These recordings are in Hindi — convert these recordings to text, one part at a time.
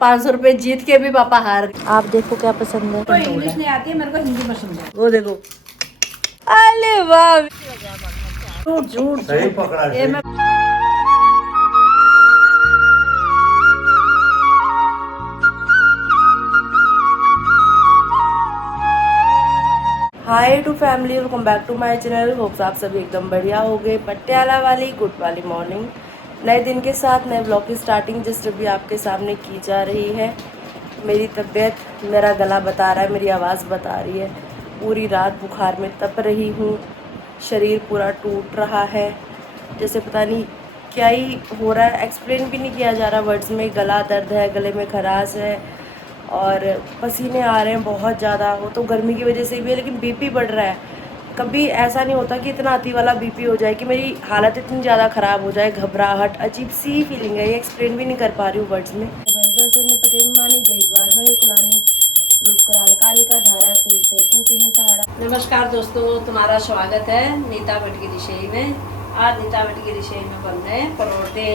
500 रुपए जीत के भी पापा हार गए। आप देखो क्या पसंद है। तो इंग्लिश नहीं आती है, मेरे को हिंदी पसंद है। वो देखो, अरे वाह, झूठ झूठ सही पकड़ा, ये मैं hi to family, welcome back to my channel. Hopes आप सभी एकदम बढ़िया हो गए। पटियाला वाली गुड वाली मॉर्निंग, नए दिन के साथ नए ब्लॉग की स्टार्टिंग जस्ट अभी आपके सामने की जा रही है। मेरी तबीयत, मेरा गला बता रहा है, मेरी आवाज़ बता रही है। पूरी रात बुखार में तप रही हूँ, शरीर पूरा टूट रहा है, जैसे पता नहीं क्या ही हो रहा है, एक्सप्लेन भी नहीं किया जा रहा वर्ड्स में। गला दर्द है, गले में खराश है और पसीने आ रहे हैं बहुत ज़्यादा। वो तो गर्मी की वजह से भी है, लेकिन बीपी बढ़ रहा है। कभी ऐसा नहीं होता कि इतना अति वाला बीपी हो जाए कि मेरी हालत इतनी ज़्यादा ख़राब हो जाए। घबराहट, अजीब सी फीलिंग है, ये एक्सप्लेन भी नहीं कर पा रही हूँ वर्ड्स में। नमस्कार दोस्तों, तुम्हारा स्वागत है नीता भट्ट की रसोई में। आज नीता भट्ट की रसोई में बन रहे हैं परोठे,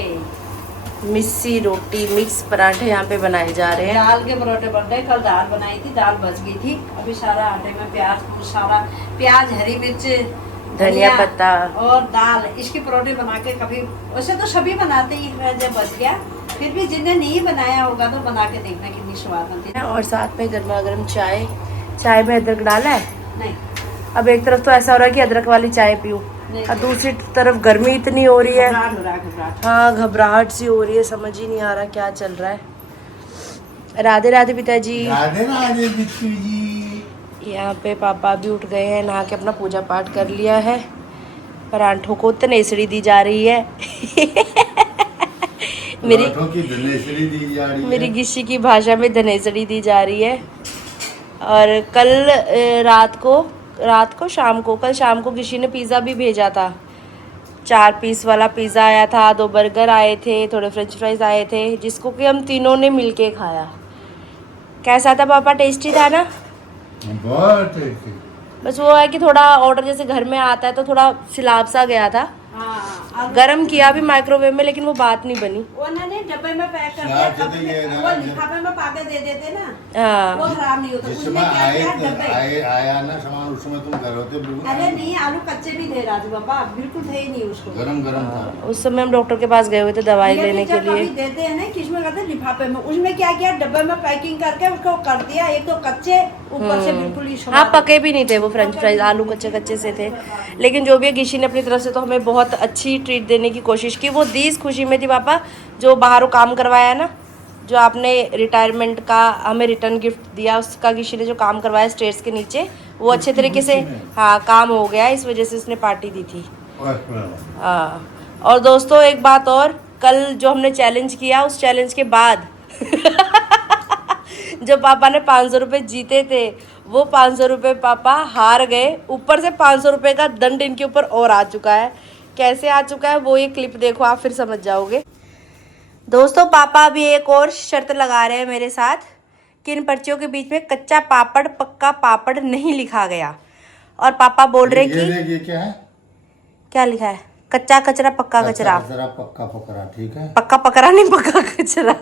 मिस्सी रोटी, मिक्स पराठे यहाँ पे बनाए जा रहे हैं। दाल के परोठे बन रहे हैं। कल दाल बनाई थी, दाल बच गई थी। अभी सारा आटे में प्याज, हरी मिर्च, धनिया पत्ता और दाल, इसके परोठे बना के, कभी वैसे तो सभी बनाते ही हैं, जब बच गया फिर भी जिनने नहीं बनाया होगा तो बना के देखना कितनी स्वाद आती है। और साथ में गर्मा गर्म चाय। चाय में अदरक डाला है। नहीं, अब एक तरफ तो ऐसा हो रहा है कि अदरक वाली चाय पीऊँ, और दूसरी तरफ गर्मी इतनी हो रही है। घबराहट। हाँ, घबराहट सी हो रही है, समझ ही नहीं आ रहा क्या चल रहा है। राधे राधे पिताजी। राधे राधे बिट्टू जी। यहाँ पे पापा भी उठ गए हैं, नहा के अपना पूजा पाठ कर लिया है। परांठों को तनेसड़ी दी जा रही है। पराठों की धनेसड़ी दी जा रही है। मेरी गिशी की भाषा में धनेसड़ी दी जा रही है। और कल कल शाम को गिशी ने पिज़्ज़ा भी भेजा था। 4 पीस वाला पिज़्ज़ा आया था, 2 बर्गर आए थे, थोड़े फ्रेंच फ्राइज आए थे, जिसको कि हम तीनों ने मिलके खाया। कैसा था पापा? टेस्टी था ना? बहुत टेस्टी। बस वो है कि थोड़ा ऑर्डर जैसे घर में आता है तो थोड़ा सिलाब सा गया था। हाँ, गरम किया भी माइक्रोवेव में, लेकिन वो बात नहीं बनी। वो ना नहीं, डब्बे में पैक स्वाद करके जैसे ये ना, वो लिफाफे में पाके दे देते ना, हाँ, वो खराब नहीं होता। जिस उसमें समय क्या क्या डब्बे, आया ना सामान, उस समय तुम घर होते बिल्कुल अरे नहीं, आलू कच्चे भी थे राजू बाबा, बिल्कुल थे ही नहीं उसको। गरम गरम था। उस समय हम डॉक्टर के पास गए हुए थे दवाई ये लेने के पिज्जा लिए। कभी देते हैं ना, किसमें करते हैं? लिफाफे में। उसमें क्या किया, डब्बे में पैकिंग करके उसको कर दिया। एक तो कच्चे, ऊपर से बिल्कुल ही हाँ, पके भी नहीं थे वो फ्रेंच फ्राइज, आलू कच्चे कच्चे से थे। लेकिन जो भी है, गिशी ने अपनी तरफ से तो हमें बहुत अच्छी ट्रीट देने की कोशिश की। वो दी इस खुशी में थी पापा, जो बाहरों काम करवाया ना, जो आपने रिटायरमेंट का हमें रिटर्न गिफ्ट दिया, उसका गिशी ने जो काम करवाया स्टेयर्स के नीचे, वो अच्छे तरीके से हाँ काम हो गया, इस वजह से उसने पार्टी दी थी। हाँ, और दोस्तों एक बात और, कल जो हमने चैलेंज किया, उस चैलेंज के बाद जो पापा ने 500 रुपये जीते थे, वो 500 रुपये पापा हार गए। ऊपर से 500 रुपये का दंड इनके ऊपर और आ चुका है। कैसे आ चुका है वो ये क्लिप देखो, आप फिर समझ जाओगे। दोस्तों पापा अभी एक और शर्त लगा रहे हैं मेरे साथ कि इन पर्चियों के बीच में कच्चा पापड़ पक्का पापड़ नहीं लिखा गया। और पापा बोल रहे कि ये क्या है? क्या लिखा है? कच्चा कचरा पक्का कचरा। पक्का पकड़ा, ठीक है। पक्का पकड़ा नहीं, पक्का कचरा।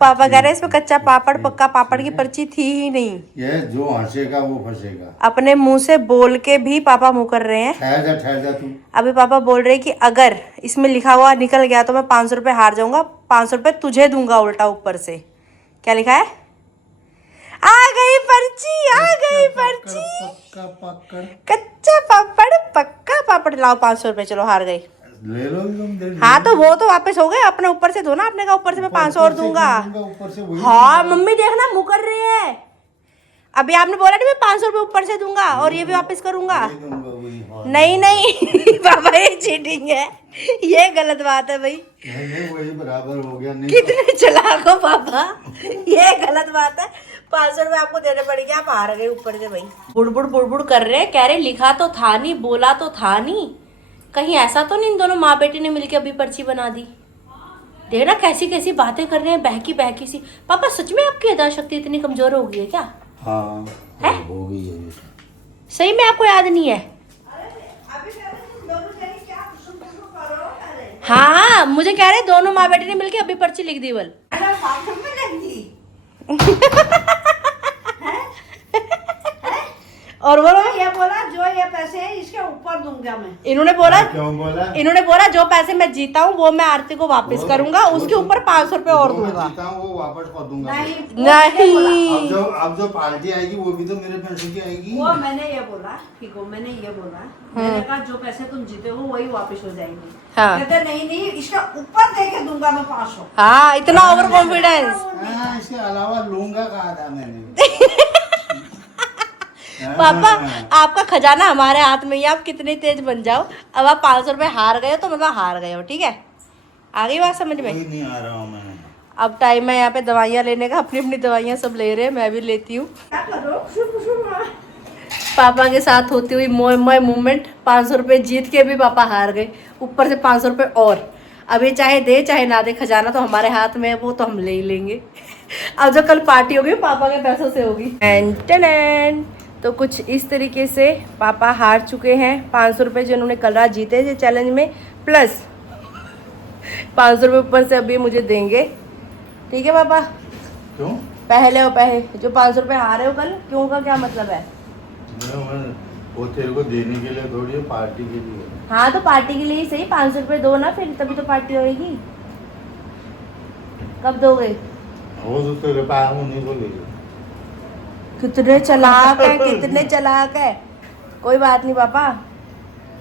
पापा कह रहे हैं इसमें कच्चा पापड़ पक्का पापड़ की पर्ची थी ही नहीं। ये जो हंसेगा वो फंसेगा। अपने मुंह से बोल के भी पापा मुंह कर रहे हैं। ठहर जा तू। अभी पापा बोल रहे हैं कि अगर इसमें लिखा हुआ निकल गया तो मैं 500 रुपये हार जाऊंगा, 500 रुपये तुझे दूंगा उल्टा ऊपर से। क्या लिखा है? आ गई पर्ची, आ गई पर्ची। पक्का पकड़, कच्चा पापड़ पक्का पापड़। लाओ 500 रुपये, चलो हार गई। ले लो तुम, दे हाँ तो वो तो वापस हो गए, अपने ऊपर से दो ना, अपने का ऊपर से मैं 500 और दूंगा। ऊपर से वही। हाँ मम्मी देखना, मुँह कर रही है। अभी आपने बोला नहीं मैं 500 रुपये ऊपर से दूंगा और ये भी वापस करूंगा। नहीं नहीं पापा, ये चीटिंग है, ये गलत बात है भाई। नहीं, वही बराबर हो गया। नहीं कितने चालाक हो पापा, ये गलत बात है। 500 रुपये आपको देने पड़ेंगे, आप हार गए ऊपर से भाई। बुड़बुड़ कर रहे, कह रहे लिखा तो था नहीं, बोला तो था नहीं, कहीं ऐसा तो नहीं इन दोनों माँ बेटी ने मिलकर अभी पर्ची बना दी। देखना कैसी कैसी बातें कर रहे हैं, बहकी बहकी सी। पापा सच में आपकी याददाश्त इतनी कमजोर हो गई है क्या? हाँ है? हो गई है। सही में आपको याद नहीं है? हाँ, मुझे कह रहे दोनों माँ बेटी ने मिलके अभी पर्ची लिख दी। बल और बोलो ये बोला जो ये पैसे है इसके ऊपर दूंगा मैं। इन्होंने बोला क्यों बोला? इन्होंने बोला जो पैसे मैं जीता हूँ वो मैं आरती को वापस करूंगा, उसके ऊपर 500 रुपए और जो मैं दूंगा। जीता हूँ वो वापस कर दूंगा। नहीं नहीं अब जो पार्टी आएगी वो भी तो मेरे पैसे की आएगी। वो मैंने ये बोला, ठीक हो, मैंने ये बोला, मैंने कहा जो पैसे तुम जीते हो वही वापस हो जाएंगे। हाँ। कहते नहीं इसका ऊपर दे के दूंगा मैं 500। हाँ, इतना ओवर कॉन्फिडेंस। हाँ, इसके अलावा लूंगा कहा था मैंने। पापा आपका खजाना हमारे हाथ में ही, आप कितनी तेज बन जाओ, अब आप 500 रुपए हार गए हो तो मतलब हार गए हो, ठीक है? आ गई बात समझ में? कोई नहीं आ रहा हूँ मैं। अब टाइम है यहाँ पे दवाइयाँ लेने का, अपनी अपनी दवाइयाँ सब ले रहे हैं, मैं भी लेती हूँ। क्या करो? पापा के साथ होती हुई मोय मूवमेंट, 500 रुपए जीत के भी पापा हार गए, ऊपर से 500 रुपए और। अब ये चाहे दे चाहे ना दे, खजाना तो हमारे हाथ में है, वो तो हम ले ही लेंगे। अब जो कल पार्टी होगी पापा के पैसों से होगी। एंड तो कुछ इस तरीके से पापा हार चुके हैं। 500 रुपये जो उन्होंने कल रात जीते थे चैलेंज में, प्लस 500 रुपये ऊपर से अभी मुझे देंगे, ठीक है पापा? क्यों? पहले हो पैसे जो 500 रुपये हारे हो कल, क्यों का क्या मतलब है? वो तेरे को देने के लिए थोड़ी है, पार्टी के लिए। हाँ तो पार्टी के लिए ही सही, 500 रुपये दो ना, फिर तभी तो पार्टी होगी। कब दोगे? वो तो तेरे पास नहीं बोलेगी। कितने चालाक है, कितने चालाक है। कोई बात नहीं पापा,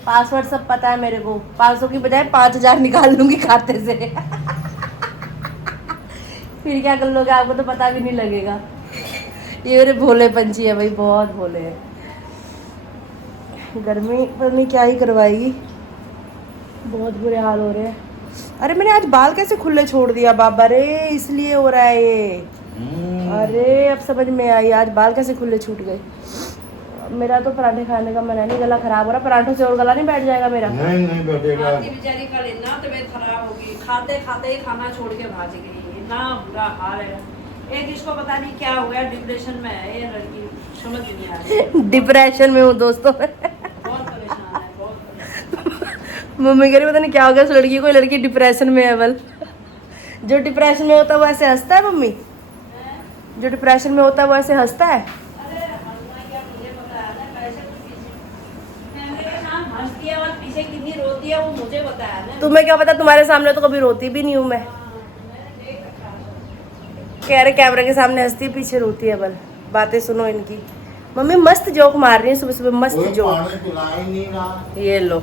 पासवर्ड सब पता है मेरे को। 500 की बजाय 5000 निकाल लूंगी खाते से। फिर क्या कर लोगे, आपको तो पता भी नहीं लगेगा। ये मेरे भोले पंछी है भाई, बहुत भोले है। गर्मी पर नहीं क्या ही करवाएगी, बहुत बुरे हाल हो रहे हैं। अरे मैंने आज बाल कैसे खुले छोड़ दिया बाबा रे, इसलिए हो रहा है ये। अरे अब समझ में आई, आज बाल कैसे खुले छूट गए। मेरा तो पराठे खाने का मन है नहीं, गला खराब हो रहा। पराठों से और गला नहीं बैठ जाएगा मेरा? नहीं बैठेगा। आरती बेचारी का इतना तबीयत खराब होगी, खाते खाते ही खाना छोड़ के भाग गई, इतना बुरा हाल है। एक इसको पता नहीं क्या हो गया, डिप्रेशन में है ये लड़की, समझ नहीं आ रही। डिप्रेशन में हूँ दोस्तों। बहुत परेशान है, बहुत परेशान। मम्मी कह रही पता नहीं क्या हो गया उस लड़की को, लड़की डिप्रेशन में है। बल जो डिप्रेशन में होता है वो ऐसे हंसता है मम्मी, जो डिप्रेशन में होता है वो ऐसे हंसता है। अरे हंसना क्या, मुझे पता है ना, पैसे तो पीछे मेरे साथ हंसती है और पीछे कितनी रोती है वो मुझे पता है ना। तुम्हें क्या पता, तुम्हारे सामने तो कभी रोती भी नहीं हूँ मैं। कह रहे कैमरे के सामने हंसती है, पीछे रोती है। बल बातें सुनो इनकी। मम्मी मस्त जोक मार रही है सुबह सुबह, मस्त जोक। ये लो,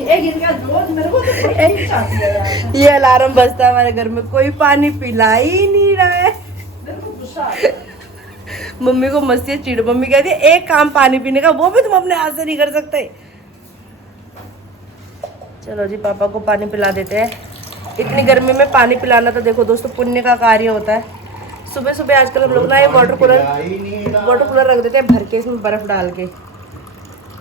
एक इनका रोज मेरे को तो नहीं चाहती है यार। ये अलार्म बजता है हमारे घर में, कोई पानी पिला ही नहीं रहा है। मेरे को गुस्सा आता है। मम्मी को मस्ती है, चिड़। मम्मी कहती है एक काम पानी पीने का, वो भी तुम अपने हाथ से नहीं कर सकते। चलो जी पापा को पानी पिला देते हैं। इतनी गर्मी में पानी पिलाना तो देखो दोस्तों पुण्य का कार्य होता है। सुबह सुबह आजकल हम लोग ना ये वाटर कूलर रख देते हैं भर के, इसमें बर्फ डाल के।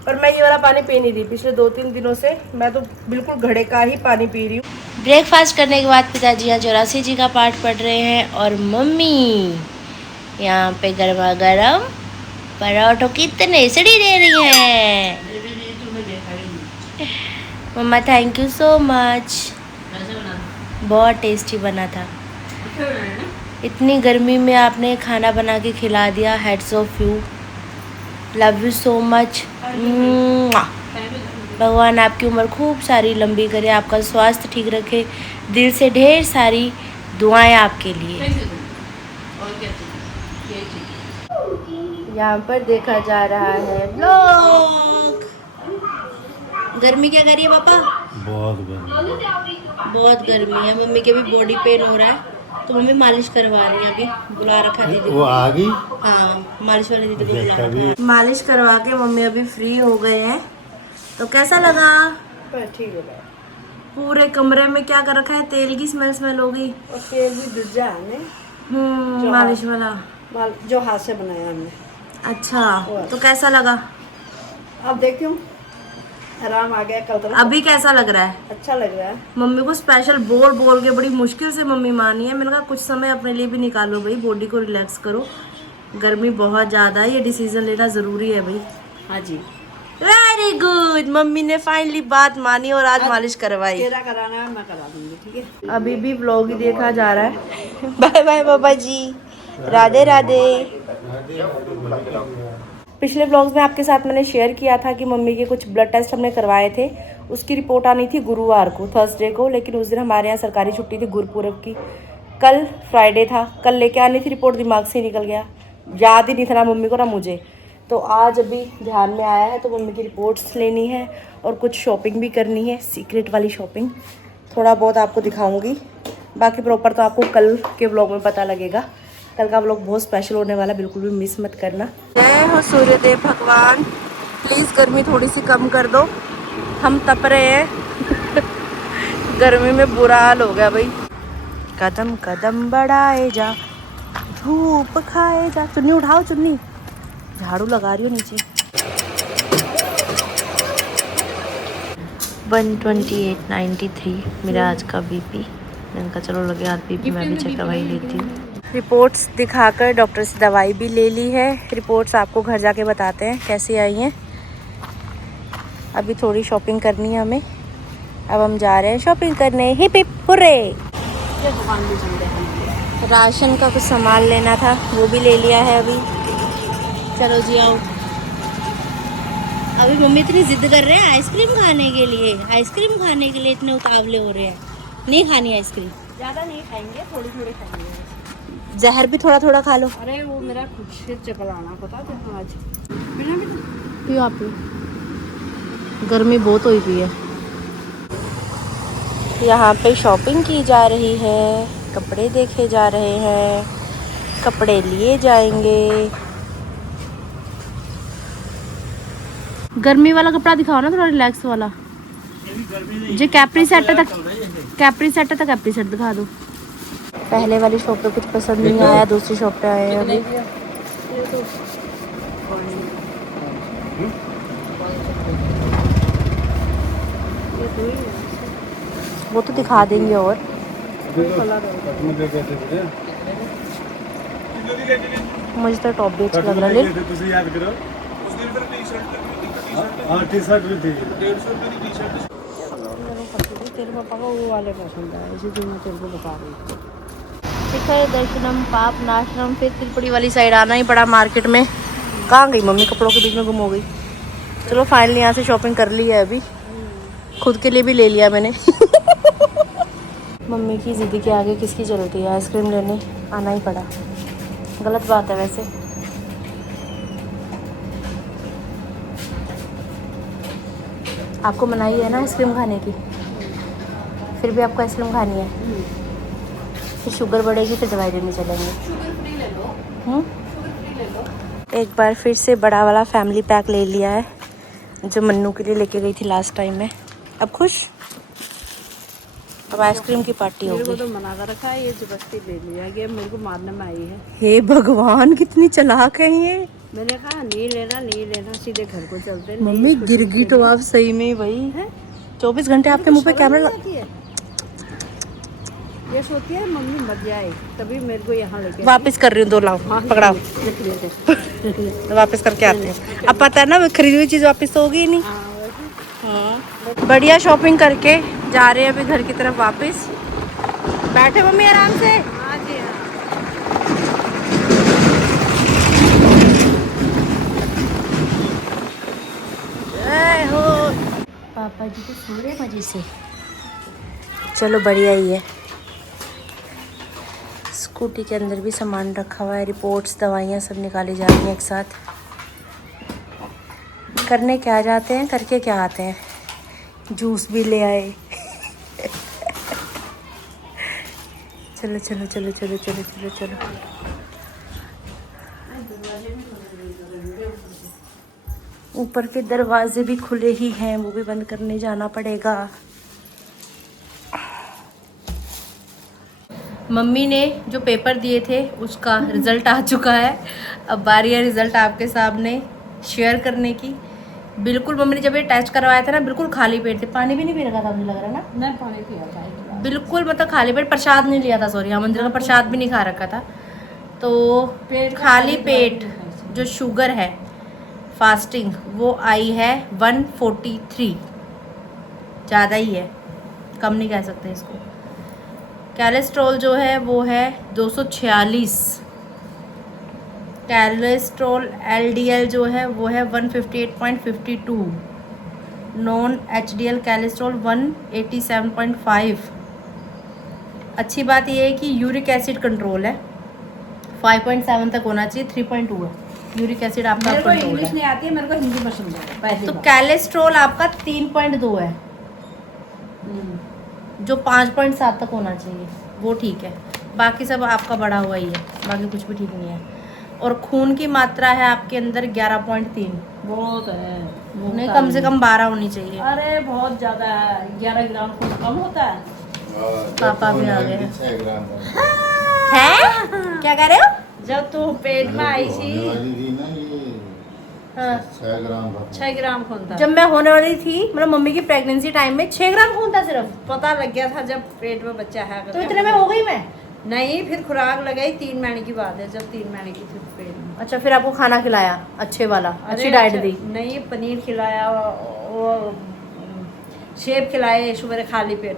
पर मैं ये वाला पानी पी नहीं रही, पिछले 2-3 दिनों से मैं तो बिल्कुल घड़े का ही पानी पी रही हूँ। ब्रेकफास्ट करने के बाद पिताजी यहाँ 84 जी का पाठ पढ़ रहे हैं और मम्मी यहाँ पे गर्मा गर्म पराठों की तनेसड़ी दे रही है। मम्मा थैंक यू सो मच, बहुत टेस्टी बना था। इतनी गर्मी में आपने खाना बना के खिला दिया, heads of you, love you so much. भगवान आपकी उम्र खूब सारी लंबी करे, आपका स्वास्थ्य ठीक रखे, दिल से ढेर सारी दुआएं आपके लिए। यहाँ पर देखा जा रहा है व्लॉग। गर्मी क्या कर रही है पापा? बहुत गर्मी, बहुत गर्मी है। मम्मी के भी बॉडी पेन हो रहा है तो मम्मी मालिश करवा रही है। अभी बुला रखा दीदी वो आ गई। हाँ, मालिश वाली दीदी को बुला रखा है। मालिश करवा के मम्मी अभी फ्री हो गए हैं। तो कैसा लगा? ठीक है। पूरे कमरे में क्या कर रखा है, तेल की स्मेल होगी। और तेल भी दूजा है मालिश वाला जो हाथ से बनाया हमने। अच्छा, तो कैसा लगा? अब देखती हूँ, आराम आ गया। कल तो अभी कैसा लग रहा है? अच्छा लग रहा है। मम्मी को स्पेशल बोल के बड़ी मुश्किल से मम्मी मानी है। मैंने कहा कुछ समय अपने लिए भी निकालो भाई, बॉडी को रिलैक्स करो, गर्मी बहुत ज़्यादा है, ये डिसीजन लेना ज़रूरी है भाई। हाँ जी। वेरी वेरी गुड, मम्मी ने फाइनली बात मानी और आज मालिश करवाई। तेरा कराना है मैं करा दूंगी, ठीक है। अभी भी व्लॉग ही देखा जा रहा है। बाय बाय बाबा जी, राधे राधे। पिछले व्लॉग्स में आपके साथ मैंने शेयर किया था कि मम्मी के कुछ ब्लड टेस्ट हमने करवाए थे। उसकी रिपोर्ट आनी थी गुरुवार को, थर्सडे को, लेकिन उस दिन हमारे यहाँ सरकारी छुट्टी थी गुरुपुरब की। कल फ्राइडे था, कल लेके आनी थी रिपोर्ट, दिमाग से निकल गया, याद ही नहीं था ना मम्मी को ना मुझे। तो आज अभी ध्यान में आया है, तो मम्मी की रिपोर्ट्स लेनी है और कुछ शॉपिंग भी करनी है, सीक्रेट वाली शॉपिंग। थोड़ा बहुत आपको दिखाऊंगी, बाकी प्रॉपर तो आपको कल के व्लॉग में पता लगेगा। कल का व्लॉग बहुत स्पेशल होने वाला, बिल्कुल भी मिस मत करना। जय हो सूर्यदेव भगवान, प्लीज़ गर्मी थोड़ी सी कम कर दो, हम तप रहे हैं। गर्मी में बुरा हाल हो गया भाई। कदम कदम बढ़ाए जा, धूप खाए जा। चुन्नी उठाओ, चुन्नी झाड़ू लगा रही हो नीचे। 128/93 मेरा आज का बीपी। मैंने कहा चलो लगे आज बीपी मैं भी चेक दवाई लेती हूँ। रिपोर्ट्स दिखाकर डॉक्टर से दवाई भी ले ली है। रिपोर्ट्स आपको घर जाके बताते हैं कैसी आई हैं। अभी थोड़ी शॉपिंग करनी है हमें, अब हम जा रहे हैं शॉपिंग करने। Hip hip hurray. दुकान भी चल रही है। राशन का कुछ सामान लेना था, वो भी ले लिया है अभी। चलो जी आओ। अभी मम्मी इतनी जिद कर रहे हैं आइसक्रीम खाने के लिए, आइसक्रीम खाने के लिए इतने उतावले हो रहे हैं। नहीं खानी आइसक्रीम? ज़्यादा नहीं खाएंगे, थोड़ी थोड़ी खाएंगे। जहर भी थोड़ा थोड़ा खा लो। अरे वो मेरा खुद से चकलाना पता था आज। बिना पियो आप, गर्मी बहुत हुई हुई है। यहाँ पे शॉपिंग की जा रही है, कपड़े देखे जा रहे हैं, कपड़े लिए जाएंगे। गर्मी वाला कपड़ा दिखाओ ना, थोड़ा रिलैक्स वाला। जो कैप्री सेट तक, कैप्री सेट तक कैप्री सेट दिखा दो। पहले वाली शॉप पे कुछ पसंद नहीं आया, दूसरी शॉप पे आए अभी। वो तो दिखा देंगे। और मुझे तो टॉप भी अच्छा लग रहा है। तेरे पापा को वो वाले पसंद है, इसी दिन मैं तेरे को बता रही थी। शिखर दर्शनम पाप नाशनम। फिर त्रिपुरी वाली साइड आना ही पड़ा मार्केट में। कहाँ गई मम्मी? कपड़ों के बीच में गुम हो गई। चलो फाइनली यहाँ से शॉपिंग कर ली है अभी, खुद के लिए भी ले लिया मैंने। मम्मी की जिद के आगे किसकी चलती है, आइसक्रीम लेने आना ही पड़ा। गलत बात है वैसे। आपको मनाही है ना आइसक्रीम खाने की, फिर भी आपको आइसक्रीम खानी है। फिर शुगर बढ़ेगी, फिर दवाई लेने चलेंगे। एक बार फिर से बड़ा वाला फैमिली पैक ले लिया है, जो मन्नू के लिए लेके गई थी लास्ट टाइम में। अब खुश, अब आइसक्रीम की पार्टी होगी। मेरे को तो मना कर रखा है, ये जबरदस्ती ले लिया कि मेरे को मारने में आई है। हे भगवान, कितनी चालाक है ये। मैंने कहा नहीं लेना नहीं लेना, सीधे घर को चलते। मम्मी गिर गई तो आप सही में वही है। 24 घंटे आपके मुंह पे कैमरा है। ये सोचती है मम्मी मर जाए, तभी मेरे को यहाँ लेके वापस कर रही हूँ। 2 लाओ, पकड़ाओ। वापस करके आते हैं। अब पता है ना, खरीदी हुई चीज़ वापस तो होगी ही नहीं। हाँ, बढ़िया शॉपिंग करके जा रहे हैं अभी घर की तरफ वापस। बैठे मम्मी आराम से। हाँ जी हाँ। जय हो। पापा जी तो सो रहे मजे से। चलो बढ़िया ही है। स्कूटी के अंदर भी सामान रखा हुआ है, रिपोर्ट्स दवाइयाँ सब निकाली जा रही हैं एक साथ। करने क्या जाते हैं, करके क्या आते हैं। जूस भी ले आए। चलो चलो चलो चलो चलो चलो चलो। ऊपर के दरवाजे भी खुले ही हैं, वो भी बंद करने जाना पड़ेगा। मम्मी ने जो पेपर दिए थे उसका रिजल्ट आ चुका है। अब बारी है रिजल्ट आपके सामने शेयर करने की। बिल्कुल मम्मी ने जब ये टेस्ट करवाया था ना, बिल्कुल खाली पेट थे। पानी भी नहीं पी रखा था, मुझे लग रहा है ना। मैं पानी पिया था बिल्कुल, मतलब खाली पेट। प्रसाद नहीं लिया था, सॉरी, हाँ, मंदिर का प्रसाद भी नहीं खा रखा था। तो खाली पेट जो शुगर है फास्टिंग वो आई है 143, ज़्यादा ही है, कम नहीं कह सकते इसको। कोलेस्ट्रॉल जो है वो है 246, कोलेस्ट्रॉल LDL जो है वो है 158.52, नॉन HDL कोलेस्ट्रॉल 187.5। अच्छी बात ये है कि यूरिक एसिड कंट्रोल है, 5.7 तक होना चाहिए, 3.2 है यूरिक एसिड आपका मेरे को कंट्रोल इंग्लिश है। नहीं आती है, मेरे को हिंदी पसंद है पहली तो बात। कोलेस्ट्रॉल आपका 3.2 है, जो 5.7 तक होना चाहिए वो ठीक है, बाकी सब आपका बढ़ा हुआ ही है, बाकी कुछ भी ठीक नहीं है। और खून की मात्रा है आपके अंदर 11.3, बहुत है, बहुत नहीं कम से है। कम 12 होनी चाहिए। अरे बहुत ज्यादा है, 11 ग्राम खून कम होता है। पापा भी आ गए। 6 ग्राम का। हैं? क्या कह रहे हो? जब तू पेट में आई होने थी वाली थी ना ये हाँ। 6 ग्राम का। 6 ग्राम खून था। जब मैं होने वाली थी, मतलब मम्मी की प्रेगनेंसी टाइम में 6 ग्राम खून था सिर्फ, पता लग गया था जब पेट में बच्चा है तो इतने में हो गई मैं। नहीं, फिर खुराक लगाई 3 महीने की बात है, जब 3 महीने की थी पेट में। अच्छा, फिर आपको खाना खिलाया अच्छे वाला, अच्छी अरे डाइट अच्छा, दी। नहीं पनीर खिलाया, वो सेब खिलाए सुबह खाली पेट।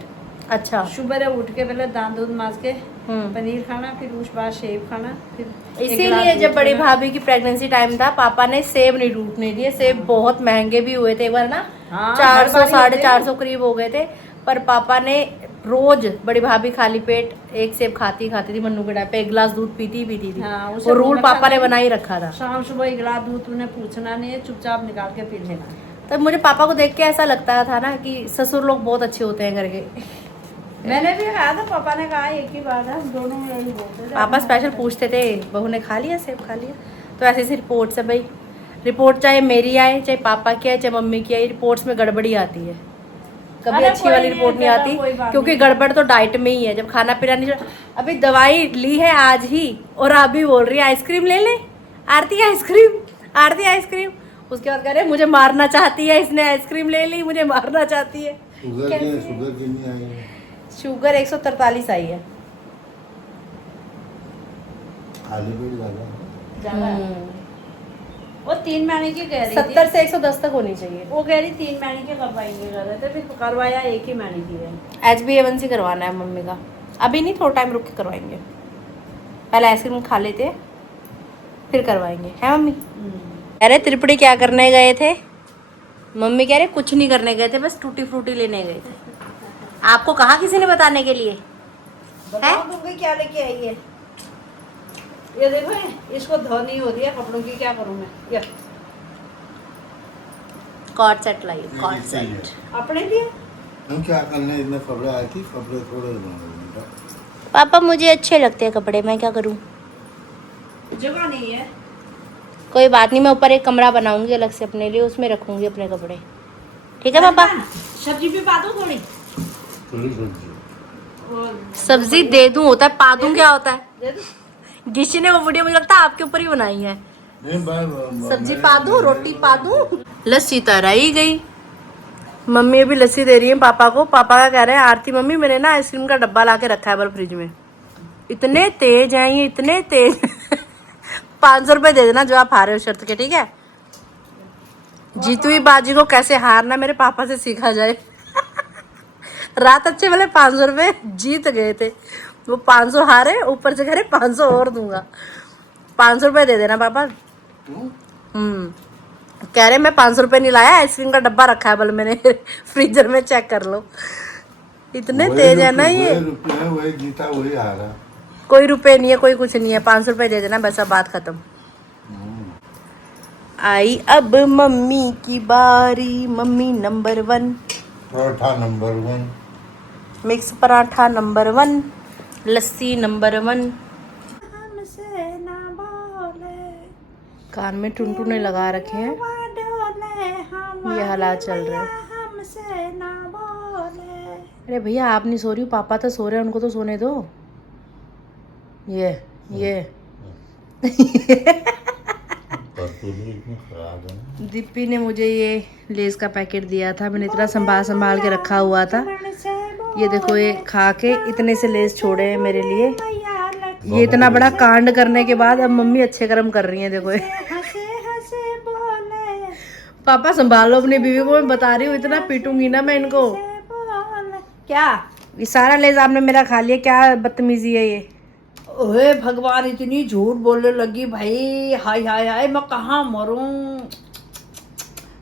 अच्छा। सुबह उठ के पहले दांत दूध माज के हम्म। पनीर खाना, फिर उस बाद सेब खाना, फिर एक इसीलिए गिलास जब दूध बड़ी पीना। भाभी की प्रेगनेंसी टाइम था, पापा ने सेब नहीं टूटने दिए। सेब बहुत महंगे भी हुए थे एक बार ना, हाँ, 400 हर बारी होते हैं। 450 करीब हो गए थे, पर पापा ने रोज, बड़ी भाभी खाली पेट एक सेब खाती थी मन्नू के टाइम पे, 1 गिलास दूध पीती थी। हाँ, उसे वो रूल मुंह में पापा ने खाना बना ही रखा था। शाम सुबह एक गिलास दूध तूने पूछना नहीं है, चुपचाप निकाल के पी लेना। तब मुझे पापा को देख के ऐसा लगता था ना कि ससुर लोग बहुत अच्छे होते हैं घर के। मैंने भी कहा था, पापा ने कहा एक ही बात है, हम दोनों में यही बोलते थे। पापा स्पेशल पूछते थे, बहू ने खा लिया सेब, खा लिया। तो ऐसे ऐसी रिपोर्ट्स है भाई, रिपोर्ट चाहे मेरी आए, चाहे पापा की आए, चाहे मम्मी की आए, रिपोर्ट्स में गड़बड़ी आती है, कभी अरे अच्छी कोई वाली नहीं, रिपोर्ट नहीं चलो, आती, कोई बात क्योंकि नहीं। गड़बड़ तो डाइट में ही है, जब खाना पीना नहीं। अभी दवाई ली है आज ही, और अभी बोल रही है आइसक्रीम ले ले, आरती आइसक्रीम, आरती आइसक्रीम। उसके बाद कह रहे मुझे मारना चाहती है, इसने आइसक्रीम ले ली, मुझे मारना चाहती है। शुगर कितनी आई है? शुगर 143 आई है। खाली पेट ज्यादा। ज्यादा है। वो 3 महीने की कह रही 70 थी, से 110 तक होनी चाहिए। वो कह रही 3 महीने के करवाएंगे कर रहे थे, फिर करवाया 1 ही महीने की है। HbA1c करवाना है मम्मी का, अभी नहीं, थोड़ा टाइम रुक के करवाएंगे, पहले आइसक्रीम खा लेते हैं फिर करवाएंगे, है मम्मी? अरे त्रिपुरी क्या करने गए थे? मम्मी कह रहे कुछ नहीं करने गए थे, बस टूटी फ्रूटी लेने गए थे। आपको कहा किसी ने बताने के लिए? बताओ तुमको क्या लेके आई है? ये देखो, इसको धोनी हो रही है कपड़ों की, क्या करूं मैं? ये कॉर्ड सेट लाइए, कॉर्ड सेट। अपने लिए हम क्या करने, इतने कपड़े आए थे, कपड़े थोड़े बना। पापा मुझे अच्छे लगते हैं कपड़े, मैं क्या करूं? जगह नहीं है। कोई बात नहीं, मैं ऊपर एक कमरा बनाऊंगी अलग से अपने लिए, उसमें रखूंगी अपने कपड़े, ठीक है पापा? सब्जी भी पा दो थोड़ी। थोड़ी सब्जी सब्जी दे दूं होता है, पा दूं क्या होता है? दे दो। किसी ने वो वीडियो मुझे लगता है आपके ऊपर ही बनाई है। सब्जी पा दूं, रोटी पा दूं। लस्सी तर ही गई, मम्मी अभी लस्सी दे रही है पापा को। पापा का कह रहे हैं आरती मम्मी मैंने ना आइसक्रीम का डब्बा ला के रखा है बल फ्रिज में, इतने तेज हैं ये, इतने तेज। 500 रुपए दे देना जो आप हारे हो शर्त के, ठीक है? जीती हुई बाजी को कैसे हारना मेरे पापा से सीखा जाए। रात अच्छे वाले 500 रुपए जीत गए थे, वो 500 हारे, ऊपर से कह रहे 500 और दूंगा। 500 रुपए दे देना पापा। कह रहे मैं 500 रुपए नहीं लाया, आइसक्रीम का डब्बा रखा है बल मैंने फ्रीजर में, चेक कर लो। इतने तेज है ना ये। वही जीता वही हारा। कोई रुपए नहीं है, कोई कुछ नहीं है, 500 रुपए दे देना बस, अब बात खत्म। आई अब मम्मी की बारी, mummy number 1, paratha number 1, mix paratha number 1, लस्सी नंबर 1। हमसे ना बोले, कान में टुनटुने लगा रखे हैं, ये हालात चल रहे हैं। हमसे ना बोले। अरे भैया आप नहीं सो रही हो, पापा तो सो रहे हैं, उनको तो सोने दो। ये खराब है। दीप्ति ने मुझे ये लेस का पैकेट दिया था, मैंने इतना संभाल के रखा हुआ था। ये देखो, ये खा के इतने से लेस छोड़े हैं मेरे लिए। ये इतना बड़ा कांड करने के बाद अब मम्मी अच्छे कर्म कर रही हैं, देखो ये। हंसे हंसे बोले पापा संभालो अपनी बीवी को, मैं बता रही हूँ, इतना पीटूंगी ना मैं इनको। क्या ये सारा लेज आपने मेरा खा लिया, क्या बदतमीजी है ये। ओहे भगवान, इतनी झूठ बोलने लगी भाई, हाय हाय हाय, मैं कहाँ मरूं।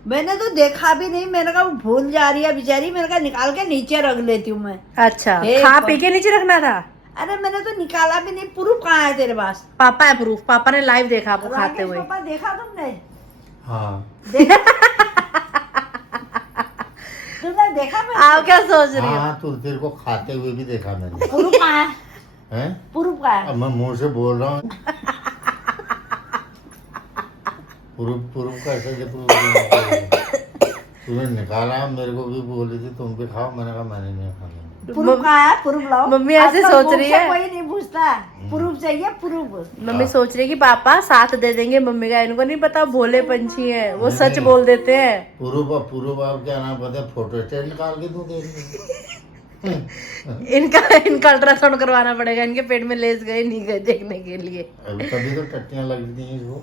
मैंने तो देखा भी नहीं, मैंने कहा भूल जा रही है बेचारी, मैंने कहा निकाल के नीचे रख लेती हूँ मैं। अच्छा, खा पी के नीचे रखना था। अरे मैंने तो निकाला भी नहीं, प्रूफ कहाँ है तेरे पास? पापा है प्रूफ, पापा ने लाइव देखा आपको खाते राकेश हुए। पापा देखा तुमने? हाँ तुमने देखा? आप क्या सोच रही हो? हाँ, तो तेरे को खाते हुए भी देखा मैंने। प्रूफ कहाँ है? हैं? प्रूफ कहाँ है? अब मैं मुंह से बोल रहा हूँ। प्रूफ कैसे के तूने निकाला, मेरे को भी बोली थी तुम भी खाओ, मैंने कहा मैंने नहीं खाना। प्रूफ कहाँ है? प्रूफ लाओ। मम्मी ऐसे आजकल सोच मुंह रही से है। कोई नहीं पूछता, प्रूफ चाहिए, प्रूफ। मम्मी सोच रही है कि पापा साथ दे देंगे मम्मी का, इनको नहीं पता भोले पंछी हैं, वो सच बोल देते हैं। प्रूफ आप क्या नाम पता है, फोटो स्टेट निकाल के दूं इनका अल्ट्रासाउंड करवाना पड़ेगा, इनके पेट में लेस गए नहीं गए देखने के लिए। अभी तभी तो टट्टियां लगती हैं इसको।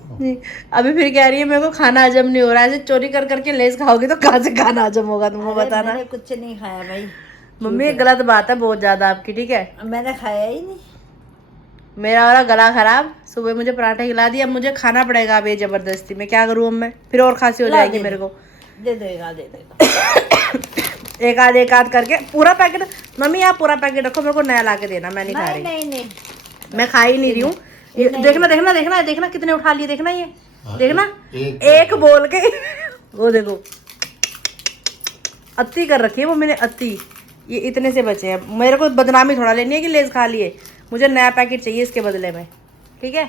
अभी फिर कह रही है मेरे को खाना हजम नहीं हो रहा है, ऐसे चोरी कर करके लेस खाओगी तो कहाँ से खाना हजम होगा, तुमको बताना। मैंने कुछ नहीं खाया भाई मम्मी ये गलत बात है बहुत ज्यादा आपकी, ठीक है? मैंने खाया ही नहीं। मेरा वाला गला खराब, सुबह मुझे पराठा खिला दिया, अब मुझे खाना पड़ेगा अब ये जबरदस्ती में, क्या करूँ अब मैं? फिर और खांसी हो जाएगी मेरे को। दे देगा एक आध करके पूरा पैकेट। मम्मी आप पूरा पैकेट रखो, मेरे को नया ला के देना, मैं नहीं खा रही। नहीं मैं खा ही नहीं रही हूँ। देखना देखना देखना देखना कितने उठा लिए, देखना ये देखना, एक बोल के वो देखो अत्ती कर रखी है मम्मी ने, अत्ती। ये इतने से बचे हैं, मेरे को बदनामी थोड़ा लेनी है कि लेस खा लिए, मुझे नया पैकेट चाहिए इसके बदले में, ठीक है?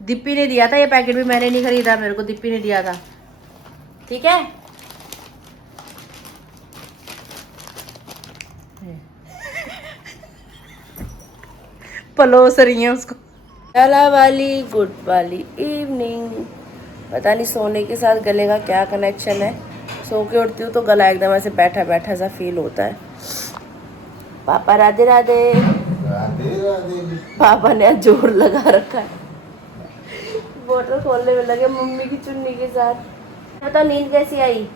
दिप्पी ने दिया था ये पैकेट, भी मैंने नहीं खरीदा, मेरे को दिप्पी ने दिया था, ठीक है? पलोस रही है उसको। पहला वाली गुड वाली इवनिंग। पता नहीं सोने के साथ गले का क्या कनेक्शन है, सो के उठती हूँ तो गला एकदम ऐसे बैठा बैठा सा फील होता है। पापा राधे राधे। राधे राधे। पापा ने आज जोर लगा रखा है, बोतल खोलने में लगे मम्मी की चुन्नी के साथ। तो नींद कैसी आई?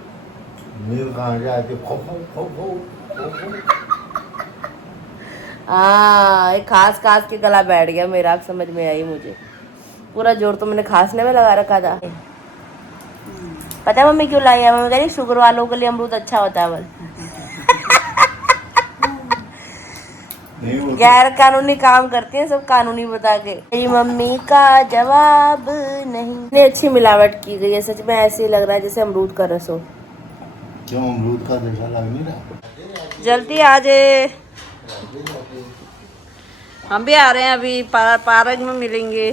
नींद कहाँ से आती? हाँ, एक खास खास के गला बैठ गया मेरा, अब समझ में आई मुझे। पूरा जोर तो मैंने खांसने में लगा रखा था। पता है मम्मी क्यों लाई है? मम्मी कह रही शुगर वालों के लिए अमरूद अच्छा होता है। गैर कानूनी काम करती हैं सब कानूनी बता के। मेरी मम्मी का जवाब नहीं। इतनी अच्छी मिलावट की गई है, सच में ऐसे ही लग रहा है जैसे अमरूद का रस हो। क्यों अमरूद का जैसा लग नहीं रहा? जल्दी आ जाए, हम भी आ रहे हैं, अभी पार्क में मिलेंगे।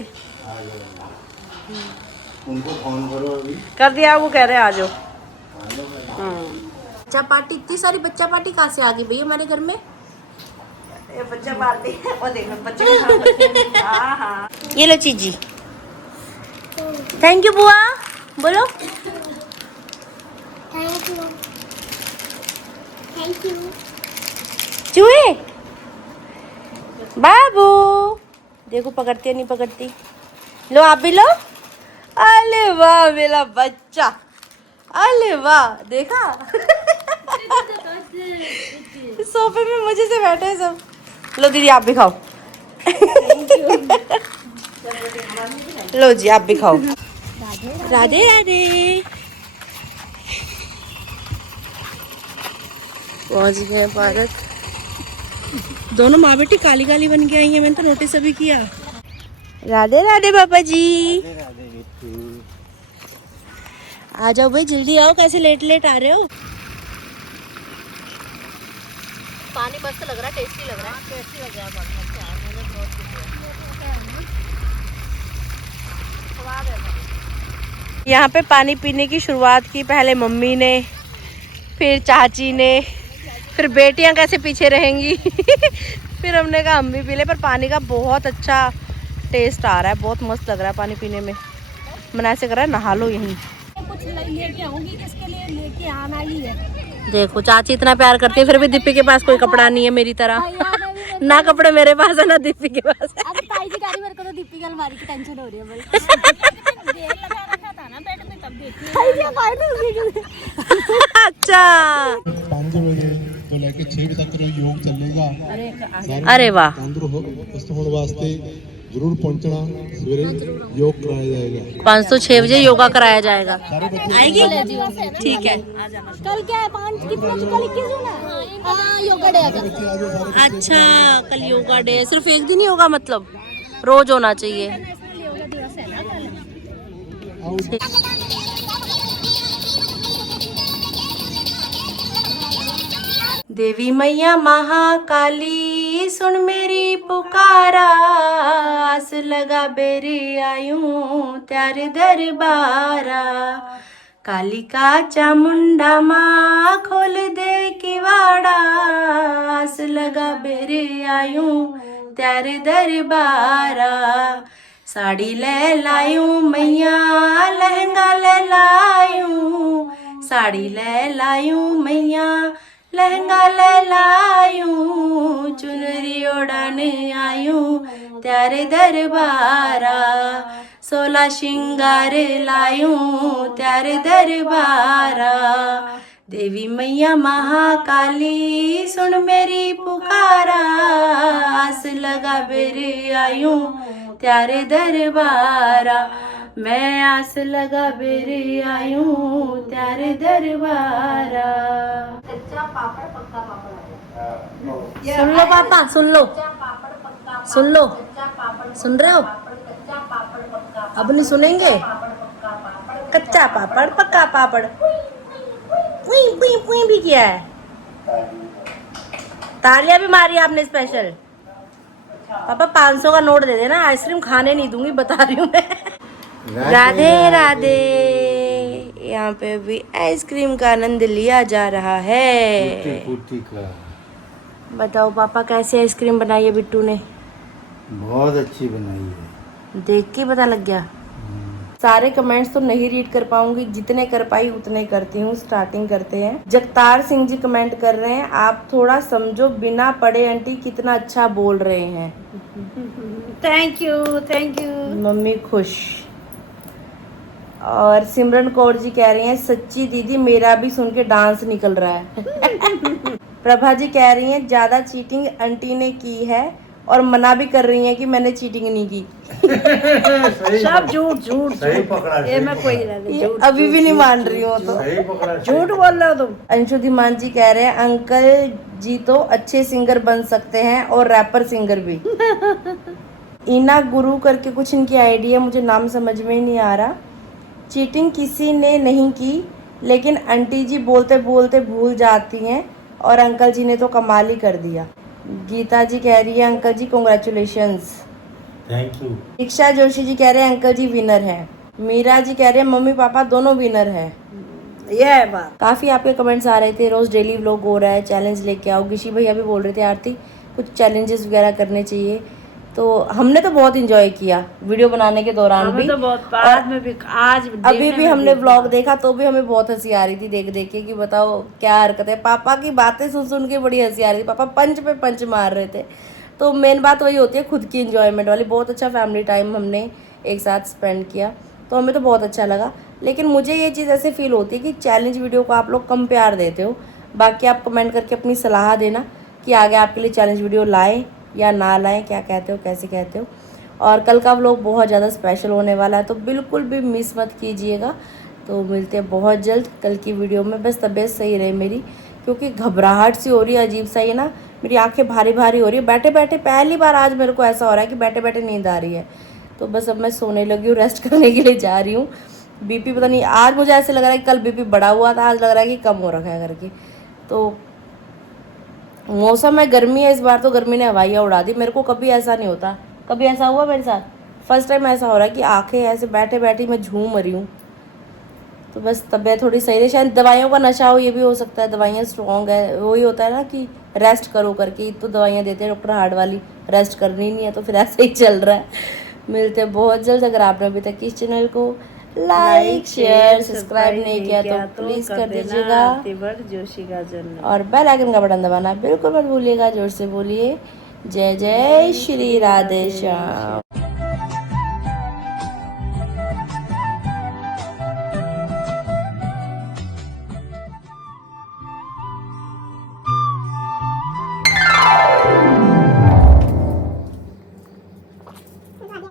उनको फोन करो अभी। कर दिया, वो कह रहे हैं आ जाओ। बच्चा पार्टी, इतनी सारी बच्चा पार्टी कहाँ से आ गई भैया हमारे घर में? ये बच्चा पार्टी है, वो देखो बच्चे के साथ बच्चे हैं। हाँ हाँ, ये लो चीजी। थैंक यू बुआ, बोलो थैंक यू। चूहे बाबू देखो पकड़ती है नहीं पकड़ती। लो आप भी लो। अरे वाह मेरा बच्चा, अरे वाह देखा। सोफे में मजे से बैठे हैं सब। लो दीदी आप भी खाओ। लो जी आप भी खाओ। राधे राधे। पहुंच गए पार्क। दोनों माँ बेटी काली काली बन के आई हैं, मैंने तो नोटिस अभी किया। राधे राधे पापा जी। आ जाओ भाई जल्दी आओ, कैसे लेट लेट आ रहे हो? पानी मस्त लग रहा है, टेस्टी लग रहा है। टेस्टी लग रहा है पानी, अच्छा मैंने बहुत कुछ। यहाँ पे पानी पीने की शुरुआत की पहले मम्मी ने, फिर चाची ने, फिर बेटियां कैसे पीछे रहेंगी। फिर हमने कहा हम भी पी ले, पर पानी का बहुत अच्छा टेस्ट आ रहा है, बहुत मस्त लग रहा है पानी पीने में। मन ऐसे कर रहा है नहा लो यहीं। कुछ लेके आऊंगी, किसके लिए लेके आना ही है। देखो चाची इतना प्यार करती है, फिर भी दीपी के पास कोई कपड़ा नहीं है मेरी तरह। ना कपड़े मेरे पास है ना दीपी के पास है। अरे ताई जी गाड़ी, मेरे को तो दीपी की अलमारी की टेंशन हो रही है। देर लगा रखा था ना बेड में, तब अच्छा 5 ਵਜੇ ਤੋਂ ਲੈ ਕੇ 6 ਵਜੇ ਤੱਕ ਯੋਗ ਚੱਲੇਗਾ। अरे वाह ਤੰਦਰੁਸਤ ਹੋਣ ਵਾਸਤੇ ਜ਼ਰੂਰ ਪਹੁੰਚਣਾ। ਸਵੇਰੇ ਯੋਗ ਕਰਾਇਆ ਜਾਏਗਾ। 506 बजे योगा कराया जाएगा। ਸਾਰੇ ਬੱਚੇ आएगी ठीक है। कल क्या है 5 कितना कल 21 जून है हाँ योगा डे है अच्छा कल योगा डे है। सिर्फ एक दिन ही होगा मतलब रोज होना चाहिए। नेशनल योगा दिवस है ना कल देवी मैया महाकाली सुन मेरी पुकारा, आस लगा बेरी आयूं त्यारे दरबारा। कालिका चामुंडा माँ खोल दे किवाड़ा, आस लगा बेरी आयूं त्यारे दरबारा। साड़ी ले लायूं मैया लहंगा ले लायूं, साड़ी ले लायूं मैया लहंगा ले लायूं, चुनरी ओढ़ान आयूं त्यारे दरबारा। 16 श्रृंगार लायूं त्यारे दरबारा। देवी मैया महाकाली सुन मेरी पुकारा, आस लगा बेरी आयूं त्यारे दरबारा। मैं आस लगा बेरी आयूं त्यारे दरबारा। सुन लो पापा सुन लो सुन लो सुन रहे हो? अब नहीं सुनेंगे? कच्चा पापड़ पक्का पापड़ पुई पुई पुई भी किया है। तालियां भी मारी आपने स्पेशल। पापा 500 का नोट दे देना, आइसक्रीम खाने नहीं दूंगी बता रही हूँ मैं। राधे राधे। यहाँ पे भी आइसक्रीम का आनंद लिया जा रहा है। पूर्ति का बताओ पापा कैसे आइसक्रीम बनाई है बिट्टू ने? बहुत अच्छी बनाई है। देख के पता लग गया। सारे कमेंट्स तो नहीं रीड कर पाऊंगी, जितने कर पाई उतने करती हूँ। स्टार्टिंग करते हैं। जगतार सिंह जी कमेंट कर रहे हैं, आप थोड़ा समझो, बिना पढ़े आंटी कितना अच्छा बोल रहे हैं। Thank you thank you. Mummy खुश। और सिमरन कौर जी कह रही हैं, सच्ची दीदी मेरा भी सुन के डांस निकल रहा है। प्रभा जी कह रही हैं, ज्यादा चीटिंग आंटी ने की है और मना भी कर रही हैं कि मैंने चीटिंग नहीं की। सब झूठ झूठ सही पकड़ा। ये मैं कोई नहीं ये अभी भी नहीं मान रही हो तो। सही पकड़ा। झूठ बोल रहे हो तुम। अंशु धीमान जी कह रहे हैं, अंकल जी तो अच्छे सिंगर बन सकते हैं और रैपर सिंगर भी। इना गुरु करके कुछ इनकी आइडिया, मुझे नाम समझ में ही नहीं आ रहा। चीटिंग किसी ने नहीं की, लेकिन आंटी जी बोलते बोलते भूल जाती हैं और अंकल जी ने तो कमाल ही कर दिया। गीता जी कह रही है, uncle ji congratulations. Thank you. Diksha Joshi ji कह रहे हैं, अंकल जी विनर है। मीरा जी कह रहे हैं, मम्मी पापा दोनों विनर है। ये है बात। काफ़ी आपके कमेंट्स आ रहे थे, रोज़ डेली व्लॉग हो रहा है, चैलेंज लेके आओ। गिशी भैया भी बोल रहे थे, आरती कुछ चैलेंजेस वगैरह करने चाहिए। तो हमने तो बहुत इंजॉय किया वीडियो बनाने के दौरान भी। तो बहुत बाद में भी आज अभी भी हमने व्लॉग देखा तो भी हमें बहुत हंसी आ रही थी देख देख के कि बताओ क्या हरकत है। पापा की बातें सुन सुन के बड़ी हंसी आ रही थी। पापा पंच पे पंच मार रहे थे। तो मेन बात वही होती है, खुद की इंजॉयमेंट वाली। बहुत अच्छा फैमिली टाइम हमने एक साथ स्पेंड किया, तो हमें तो बहुत अच्छा लगा। लेकिन मुझे ये चीज़ ऐसे फील होती है कि चैलेंज वीडियो को आप लोग कम प्यार देते हो। बाकी आप कमेंट करके अपनी सलाह देना कि आगे आपके लिए चैलेंज वीडियो लाएँ या ना लाएँ, क्या कहते हो, कैसे कहते हो। और कल का व्लॉग बहुत ज़्यादा स्पेशल होने वाला है, तो बिल्कुल भी मिस मत कीजिएगा। तो मिलते हैं बहुत जल्द कल की वीडियो में। बस तबीयत सही रहे मेरी, क्योंकि घबराहट सी हो रही है, अजीब सा ही ना, मेरी आंखें भारी भारी हो रही है बैठे बैठे। पहली बार आज मेरे को ऐसा हो रहा है कि बैठे बैठे नींद आ रही है। तो बस अब मैं सोने लगी हूँ, रेस्ट करने के लिए जा रही हूँ। बीपी पता नहीं, आज मुझे ऐसे लग रहा है कि कल बीपी बढ़ा हुआ था, आज लग रहा है कि कम हो रखा है करके। तो मौसम है, गर्मी है, इस बार तो गर्मी ने हवाइयाँ उड़ा दी। मेरे को कभी ऐसा नहीं होता, कभी ऐसा हुआ मेरे साथ, फर्स्ट टाइम ऐसा हो रहा है कि आंखें ऐसे बैठे बैठे मैं झूम रही हूँ। तो बस तबीयत थोड़ी सही रही। शायद दवाइयों का नशा हो, ये भी हो सकता है। दवाइयाँ स्ट्रॉन्ग है, वही होता है ना कि रेस्ट करो करके तो दवाइयाँ देते हैं डॉक्टर हार्ड वाली, रेस्ट करनी नहीं है, तो फिर ऐसे ही चल रहा है। मिलते हैं बहुत जल्द। अगर आपने अभी तक इस चैनल को लाइक शेयर सब्सक्राइब नहीं किया तो प्लीज़ कर दीजिएगा, जोशी का जन्म। और बेल आइकन का बटन दबाना बिल्कुल मत भूलिएगा। जोर से बोलिए, जय जय श्री राधे श्याम।